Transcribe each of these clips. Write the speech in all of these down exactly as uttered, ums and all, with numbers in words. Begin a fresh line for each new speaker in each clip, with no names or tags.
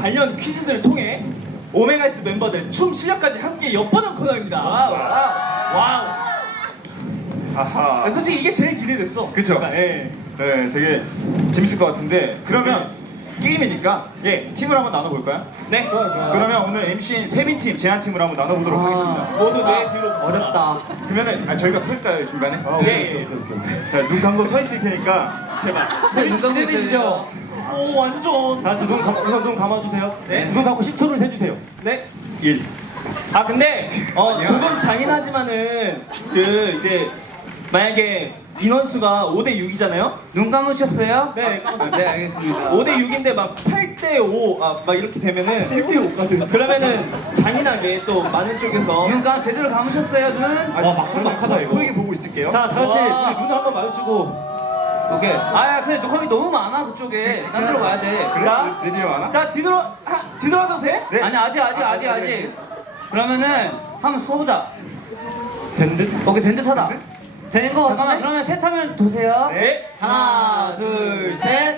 관련 퀴즈들을 통해 오메가에스 멤버들 춤 실력까지 함께 엿보는 코너입니다.
와우.
와우.
아하.
솔직히 이게 제일 기대됐어.
그쵸?
그러니까, 예.
네, 되게 재밌을 것 같은데 그러면 게임이니까
예.
팀을 한번 나눠볼까요?
네.
좋아요, 좋아요.
그러면 오늘 엠씨인 세빈팀, 제한팀을 한번 나눠보도록
아.
하겠습니다.
모두 내 뒤로
어렵다.
그러면은 아, 저희가 설까요 중간에?
예, 예.
자, 눈 감고 서 있을 테니까
제발.
진짜 눈 감고 있으시죠?
오 완전.
다 같이 눈, 감, 우선 눈 감아주세요.
네.
눈 감고 십 초를 세주세요.
네.
일.
아 근데 어
아니야.
조금 잔인하지만은 그 이제 만약에 인원수가 오 대 육이잖아요.
눈 감으셨어요?
네, 감았습니다.
네, 알겠습니다.
오 대 육인데 막 팔 대 오, 아, 막 이렇게 되면은 팔 대 오까지 그러면은 잔인하게 또 많은 쪽에서
눈 감, 제대로 감으셨어요, 눈?
와, 막상막하다, 이거.
보이게 보고 있을게요.
자, 다 같이
와.
우리 눈을 한번 마주치고.
오케이. 아, 야, 근데 녹화기 너무 많아, 그쪽에. 딴 데로 가야 돼.
그래?
자.
레디오 하나?
자 뒤돌아 하, 뒤돌아도 돼?
네.
아니, 아직, 아직, 아직, 아직. 그러면은, 한번 써보자.
된 듯?
오케이, 된 듯하다.
되는 거
잠깐만, 그러면 셋 하면 도세요.
네.
하나, 둘, 셋.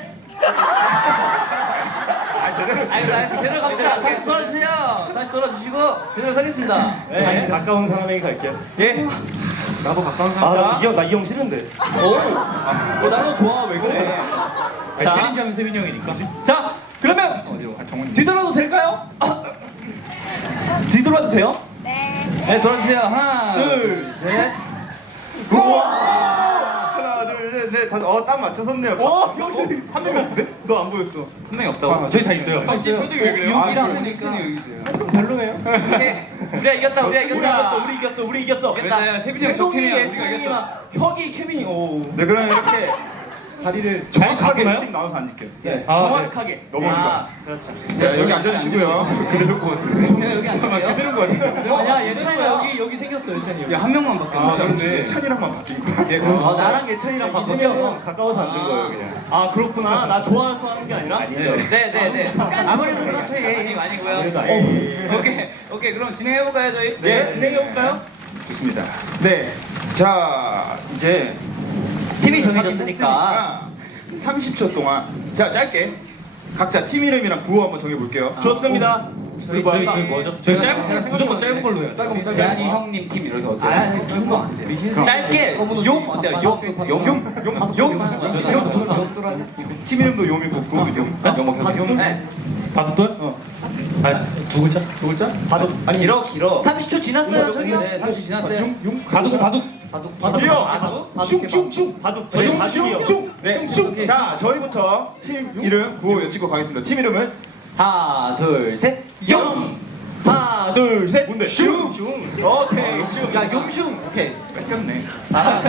아, 제대로
알겠어, 알겠어. 제대로 갑시다. 다시 돌아주세요. 다시 돌아주시고, 제대로 서겠습니다.
네. 가까운 사람에게 갈게요.
예.
나도 가까운
아,
사람.
나 이형, 나 이 형 싫은데.
오. 어, 나도 좋아 왜 그래? 자,
하면 세빈이 형이니까.
자 그러면
어디요? 아, 정훈님.
뒤돌아도 될까요? 아. 뒤돌아도 돼요?
네, 돌아주세요. 하나,
둘,
셋.
우와! 하나, 둘, 셋, 넷, 다섯. 어, 딱 맞춰섰네요.
오, 여기
한 명이 없는데? 너 안 보였어.
한 명이 없다고.
저희 다 있어요.
있어요.
표정이 왜 그래요?
육이랑
아,
세니까 여기 있어요.
별로네요.
우리가 이겼다, 우리가
우리
이겼다.
이겼어, 우리 이겼어, 우리 이겼어.
이겼다. 세빈이 형
동이
적팀이야. 우리가
예찬이
이겼어.
막 혁이 케빈이 오.
네, 그러면 이렇게
자리를 잘
정확하게
바꾸나요?
팀 나눠서 앉을게요.
네.
아,
정확하게.
너무 어디가?
아, 그렇죠.
네, 저기 앉아주시고요. 그대로일 것 같은데.
제가 여기 앉을게요.
그대로인 것 같은데.
야 예찬이 여기 여기 생겼어 예찬이 여기.
야, 한 명만 바뀌어.
아, 그럼 예찬이랑만 바뀐 거야?
예, 그럼.
아, 나랑 예찬이랑
이 세 명은 가까워서 앉은 거예요, 그냥.
아 그렇구나. 나 좋아서 하는 게 아니라.
네, 네, 네. 아무래도 그렇죠. 예, 아니, 아니고요.
그래도
어, 오케이, 오케이. 그럼 진행해볼까요, 저희?
네, 진행해 볼까요?
좋습니다.
네.
자, 이제
팀이
정해졌으니까 삼십 초 동안 자, 짧게 각자 팀 이름이랑 구호 한번 정해볼게요.
좋습니다.
저희, 저희, 저희 뭐죠? 저희 짧은, 무조건 짧은 걸로 해요. 짧은 거,
재한이 형님 팀 이렇게 어때요? 아, 그런 거안 돼요.
짧게 용 어때요? 용.
용, 용, 용, 용, 용 좋다. 팀 이름도 용이고 구호도 용. 용.
네.
바둑돌?
어.
아, 두 글자? 두 글자? 바둑.
아니, 길어, 길어.
삼십 초 지났어요, 저기요.
네, 삼십 초 지났어요.
용, 용.
바둑, 바둑.
바둑,
바둑이요.
슝, 슝, 슝. 바둑. 저희
슝,
바둑이요.
슝, 슝. 네, 슝. 자, 저희부터 팀 이름 구호 외치고 가겠습니다. 팀 이름은
하나, 둘, 셋.
용. 하나, 둘, 셋.
뭔데?
슝. 오케이. 슝. 야, 용슝. 오케이.
뺏겼네.
아.